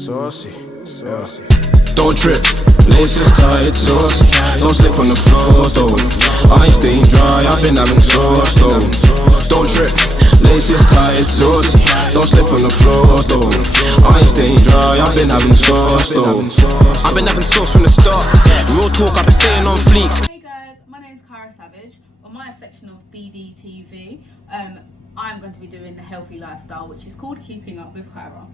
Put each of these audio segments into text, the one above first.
saucy, saucy. Don't trip, laces tight, saucy. Don't slip on the floor though. I ain't staying dry, I've been having sauce though. Don't trip, laces tight, saucy. Don't slip on the floor though. I ain't staying dry, I've been having sauce though. I've been having sauce from the start. Real talk, I've been staying on fleek. Hey guys, my name's Kyhra Savage. On my section of BDTV, I'm going to be doing the healthy lifestyle, which is called Keeping Up with Kyhra.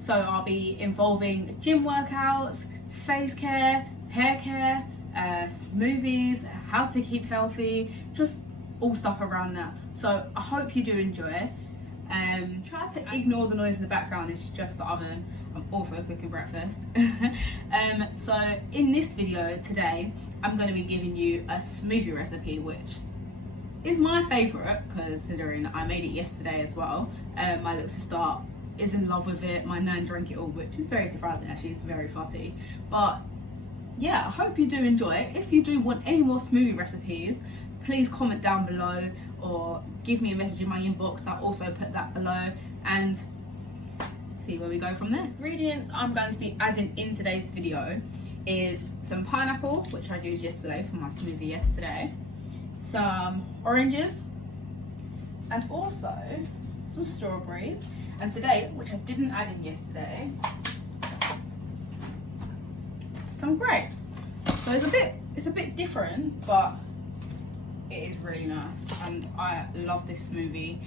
So I'll be involving gym workouts, face care, hair care, smoothies, how to keep healthy, just all stuff around that. So I hope you do enjoy. Try to ignore the noise in the background, it's just the oven. I'm also cooking breakfast. So in this video today, I'm going to be giving you a smoothie recipe, which is my favourite considering I made it yesterday as well. My little sister is in love with it. My nan drank it all, which is very surprising actually. It's very fussy. But yeah, I hope you do enjoy it. If you do want any more smoothie recipes, please comment down below or give me a message in my inbox. I'll also put that below and see where we go from there. Ingredients I'm going to be adding in today's video is some pineapple, which I used yesterday for my smoothie yesterday, some oranges, and also some strawberries, and today, which I didn't add in yesterday, some grapes. So it's a bit different, but it is really nice and I love this smoothie.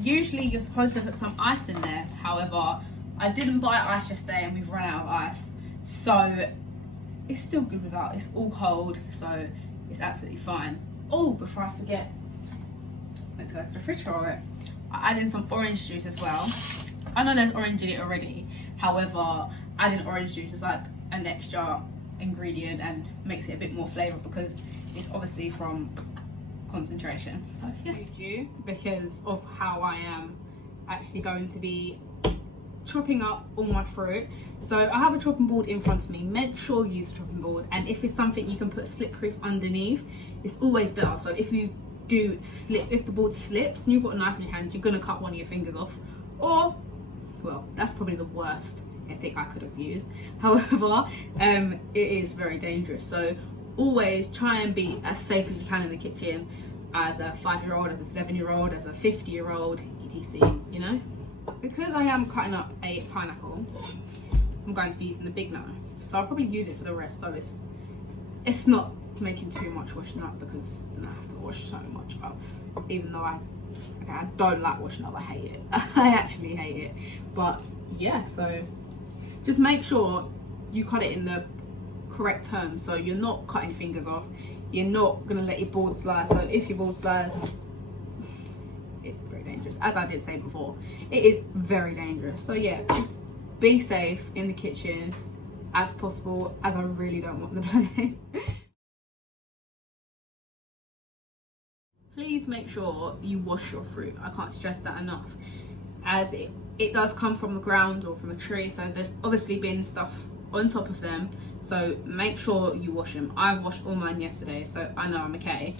Usually you're supposed to put some ice in there, however I didn't buy ice yesterday and we've run out of ice, so it's still good without. It's all cold, so it's absolutely fine. Oh, before I forget, let's go to the fridge for it. I added some orange juice as well. I know there's orange in it already, however adding orange juice is like an extra ingredient and makes it a bit more flavour because it's obviously from concentration. So yeah, because of how I am actually going to be chopping up all my fruit. So I have a chopping board in front of me. Make sure you use a chopping board, and if it's something you can put slip proof underneath, it's always better. So if you do slip, if the board slips and you've got a knife in your hand, you're gonna cut one of your fingers off, or well, that's probably the worst I think I could have used. However, it is very dangerous, so always try and be as safe as you can in the kitchen, as a 5-year-old, as a 7-year-old, as a 50-year-old, etc, you know. Because I am cutting up a pineapple, I'm going to be using the big knife, so I'll probably use it for the rest, so it's not making too much washing up, because then I have to wash so much up, even though I don't like washing up. I hate it. I actually hate it. But yeah, so just make sure you cut it in the correct terms, so you're not cutting your fingers off, you're not gonna let your board slide. So if your board slides, it's very dangerous. As I did say before, it is very dangerous. So yeah, just be safe in the kitchen as possible, as I really don't want the blame. Please make sure you wash your fruit. I can't stress that enough, as it does come from the ground or from a tree, so there's obviously been stuff on top of them, so make sure you wash them. I've washed all mine yesterday, so I know I'm okay.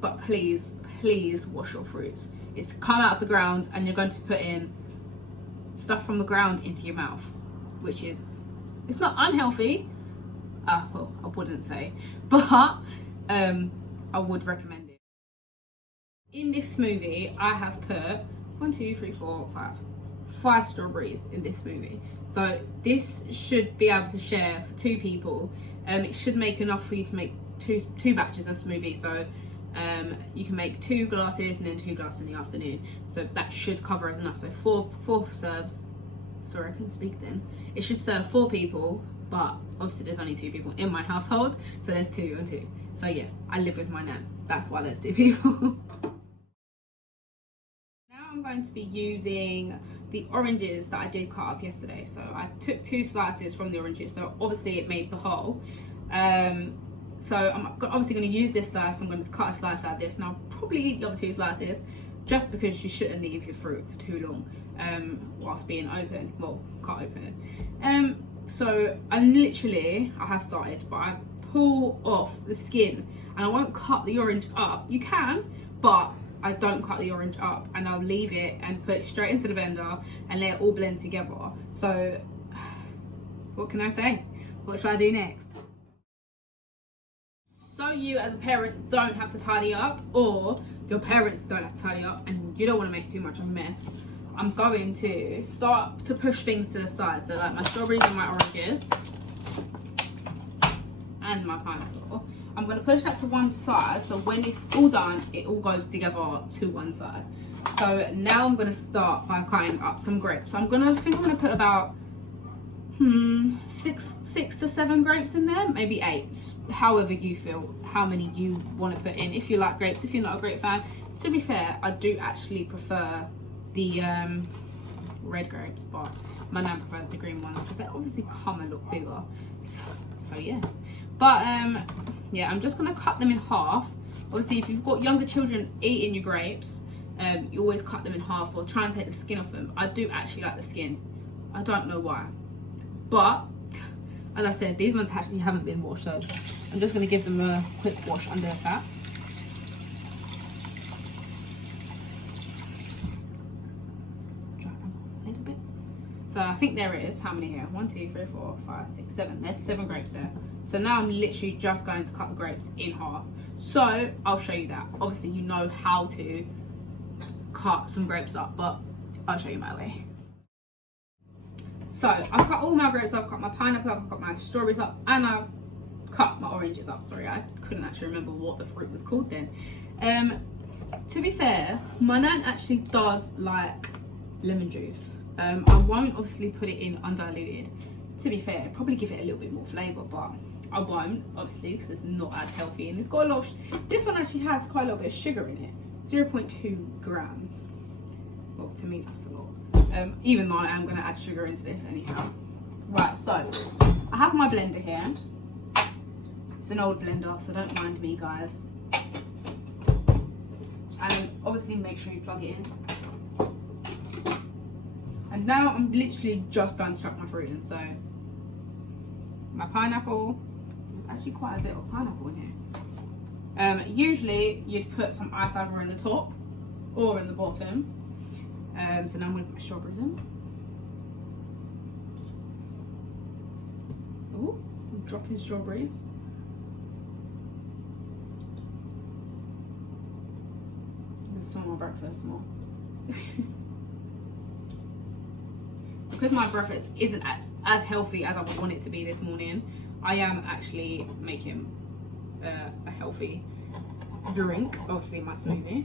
But please wash your fruits. It's come out of the ground and you're going to put in stuff from the ground into your mouth, which is, it's not unhealthy, well, I wouldn't say, but I would recommend it. In this smoothie I have put 5 strawberries in this smoothie, so this should be able to share for 2 people. It should make enough for you to make two batches of smoothie, so you can make 2 glasses and then 2 glasses in the afternoon, so that should cover as enough. So four serves, sorry I can speak then, it should serve 4 people, but obviously there's only 2 people in my household, so there's 2 and 2. So yeah, I live with my nan, that's why there's 2 people. I'm going to be using the oranges that I did cut up yesterday. So I took 2 slices from the oranges, so obviously it made the whole. So I'm obviously going to use this slice. I'm going to cut a slice out of this, and I'll probably eat the other 2 slices, just because you shouldn't leave your fruit for too long whilst being open, well, cut open. So I have started, but I pull off the skin, and I won't cut the orange up. You can, but I don't cut the orange up, and I'll leave it and put it straight into the blender and let it all blend together. So what can I say? What should I do next? So you as a parent don't have to tidy up, or your parents don't have to tidy up and you don't want to make too much of a mess, I'm going to start to push things to the side. So like my strawberries and my oranges and my pineapple, I'm going to push that to one side, so when it's all done, it all goes together to one side. So now I'm going to start by cutting up some grapes. So I'm going to put about six to seven grapes in there, maybe 8, however you feel, how many you want to put in. If you like grapes, if you're not a grape fan, to be fair, I do actually prefer the red grapes, but my nan prefers the green ones because they obviously come a lot bigger. So yeah, but yeah, I'm just gonna cut them in half. Obviously, if you've got younger children eating your grapes, you always cut them in half or try and take the skin off them. I do actually like the skin. I don't know why, but as I said, these ones actually haven't been washed, so I'm just gonna give them a quick wash under the tap. So I think there is, how many here? 1, 2, 3, 4, 5, 6, 7. There's 7 grapes there. So now I'm literally just going to cut the grapes in half. So I'll show you that. Obviously you know how to cut some grapes up, but I'll show you my way. So I've cut all my grapes up, I've cut my pineapple up, I've cut my strawberries up, and I've cut my oranges up. Sorry, I couldn't actually remember what the fruit was called then. To be fair, my nan actually does like lemon juice. I won't obviously put it in undiluted. To be fair, probably give it a little bit more flavour, but I won't, obviously, because it's not as healthy. And it's got a lot of, this one actually has quite a little bit of sugar in it, 0.2 grams. Well, to me that's a lot. Even though I am going to add sugar into this anyhow. Right, so I have my blender here. It's an old blender, so don't mind me, guys. And obviously make sure you plug it in. And now I'm literally just going to chuck my fruit in. So my pineapple, there's actually quite a bit of pineapple in here. Usually you'd put some ice either in the top or in the bottom. So now I'm going to put my strawberries in. Oh, I'm dropping strawberries. Let's smell my breakfast more. Because my breakfast isn't as healthy as I would want it to be this morning, I am actually making a healthy drink, obviously my smoothie.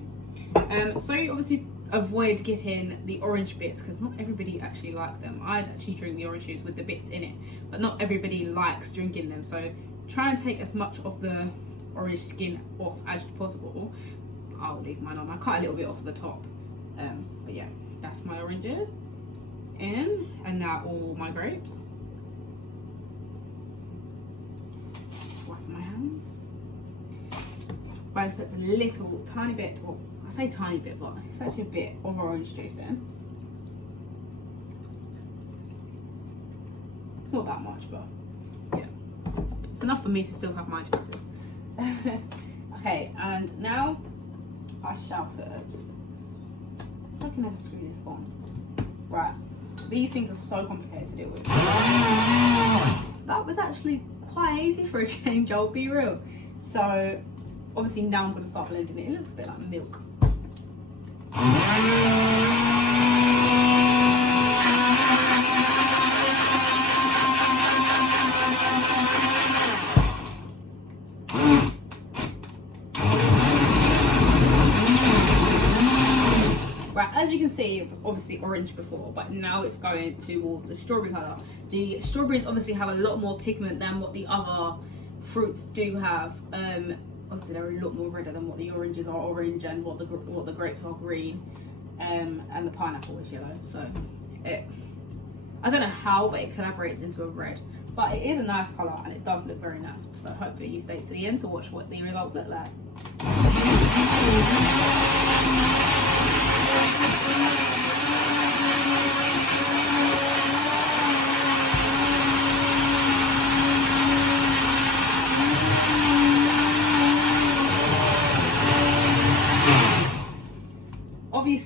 So you obviously avoid getting the orange bits because not everybody actually likes them. I actually drink the orange juice with the bits in it, but not everybody likes drinking them. So try and take as much of the orange skin off as possible. I'll leave mine on. I cut a little bit off the top, but yeah, that's my oranges in, and now all my grapes. Wipe my hands. Ryan's puts a little tiny bit, well, I say tiny bit, but it's actually a bit of orange juice in. It's not that much, but yeah, it's enough for me to still have my juices. Okay, and now I shall put, I can never screw this on. Right, these things are so complicated to deal with. That was actually quite easy for a change, I'll be real. So obviously now I'm going to start blending it. It looks a bit like milk. Right, as you can see, it was obviously orange before, but now it's going towards the strawberry colour. The strawberries obviously have a lot more pigment than what the other fruits do have. Obviously they're a lot more redder than what the oranges are orange and what the grapes are green, and the pineapple is yellow. So I don't know how, but it collaborates into a red. But it is a nice colour and it does look very nice. So hopefully you stay to the end to watch what the results look like.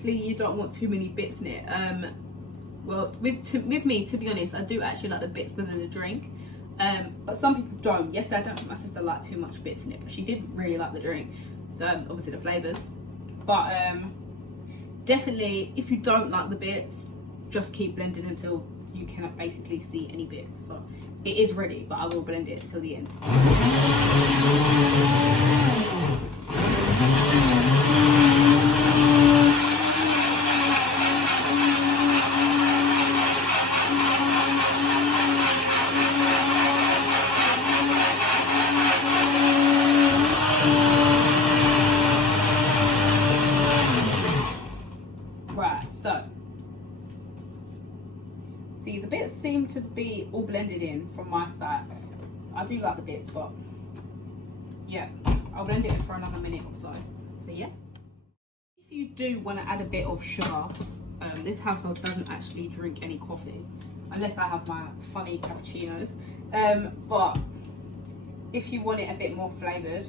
obviously you don't want too many bits in it. Well, with me, to be honest, I do actually like the bits within the drink. But some people don't. Yes, I don't think my sister liked too much bits in it, but she did really like the drink. So obviously the flavours. But definitely, if you don't like the bits, just keep blending until you cannot basically see any bits. So it is ready, but I will blend it till the end. Right, so see, the bits seem to be all blended in from my side. I do like the bits, but yeah, I'll blend it in for another minute or so. So yeah, if you do want to add a bit of sugar, this household doesn't actually drink any coffee unless I have my funny cappuccinos. But if you want it a bit more flavoured,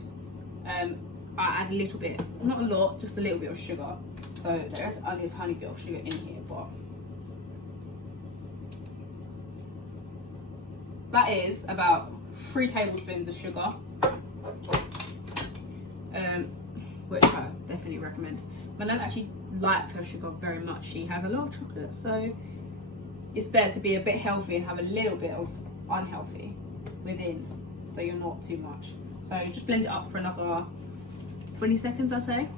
I add a little bit, not a lot, just a little bit of sugar. So there's only a tiny bit of sugar in here, but that is about 3 tablespoons of sugar, which I definitely recommend. My nan actually liked her sugar very much. She has a lot of chocolate, so it's better to be a bit healthy and have a little bit of unhealthy within, so you're not too much. So just blend it up for another 20 seconds, I say.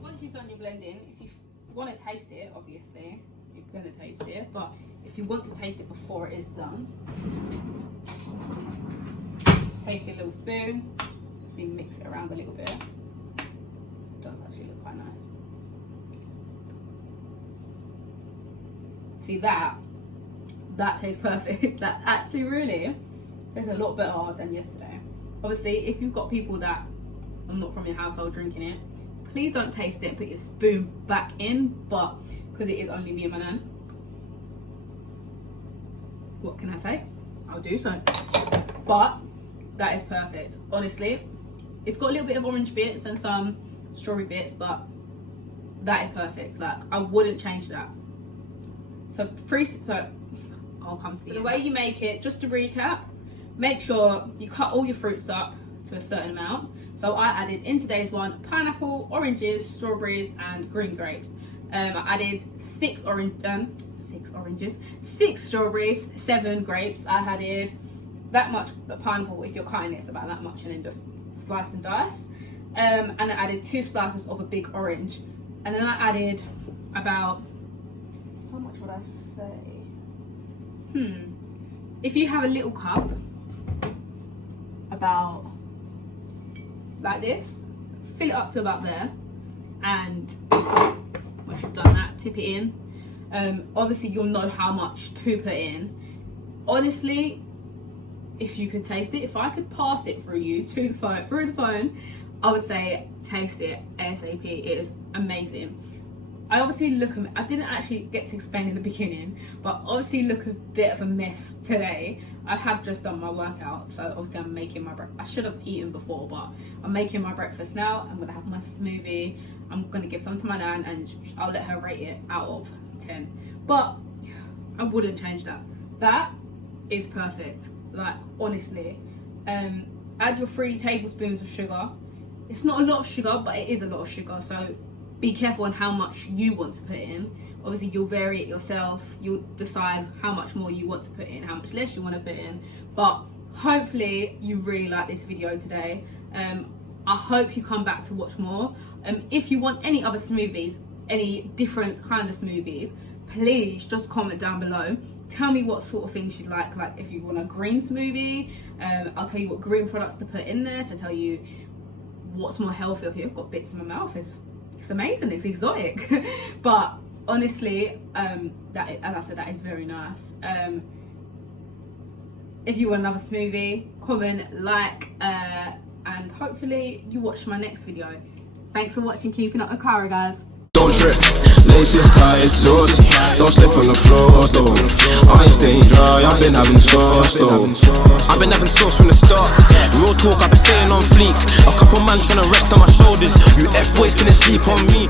Once you've done your blending, if you want to taste it, obviously you're going to taste it, but if you want to taste it before it is done, take a little spoon, see, mix it around a little bit. It does actually look quite nice. See, that tastes perfect. That actually really tastes a lot better than yesterday. Obviously, if you've got people that are not from your household drinking it, please don't taste it, put your spoon back in, but because it is only me and my nan, what can I say? I'll do so. But that is perfect. Honestly, it's got a little bit of orange bits and some strawberry bits, but that is perfect. Like, I wouldn't change that. So I'll come to you. The way you make it, just to recap, make sure you cut all your fruits up to a certain amount. So I added in today's one pineapple, oranges, strawberries, and green grapes. I added 6 oranges, 6 strawberries, 7 grapes. I added that much pineapple. If you're cutting it, it's about that much, and then just slice and dice. And I added 2 slices of a big orange, and then I added about, how much would I say? If you have a little cup, about like this, fill it up to about there, and once you've done that, tip it in. Obviously you'll know how much to put in. Honestly, if you could taste it, if I could pass it through the phone, I would say taste it ASAP. It is amazing. I obviously I didn't actually get to explain in the beginning, but obviously look a bit of a mess today. I have just done my workout, so obviously I'm making my breakfast. I should have eaten before, but I'm making my breakfast now. I'm gonna have my smoothie. I'm gonna give some to my nan, and I'll let her rate it out of 10. But I wouldn't change that. That is perfect. Like, honestly, add your 3 tablespoons of sugar. It's not a lot of sugar, but it is a lot of sugar, so be careful on how much you want to put in. Obviously you'll vary it yourself. You'll decide how much more you want to put in, how much less you want to put in. But hopefully you really like this video today. I hope you come back to watch more. If you want any other smoothies, any different kind of smoothies, please just comment down below. Tell me what sort of things you'd like if you want a green smoothie. I'll tell you what green products to put in there to tell you what's more healthy. Okay, I've got bits in my mouth. It's amazing, it's exotic. But honestly, as I said, that is very nice. If you want another smoothie, comment, like, and hopefully you watch my next video. Thanks for watching Keeping Up with Kyhra, guys. Don't trip, laces tight, saucy. Don't slip on the floor though. I ain't staying dry, I've been having sauce though. I've been having sauce from the start. Real talk, I've been staying on fleek. A couple man tryna rest on my shoulders. You F-boys couldn't sleep on me.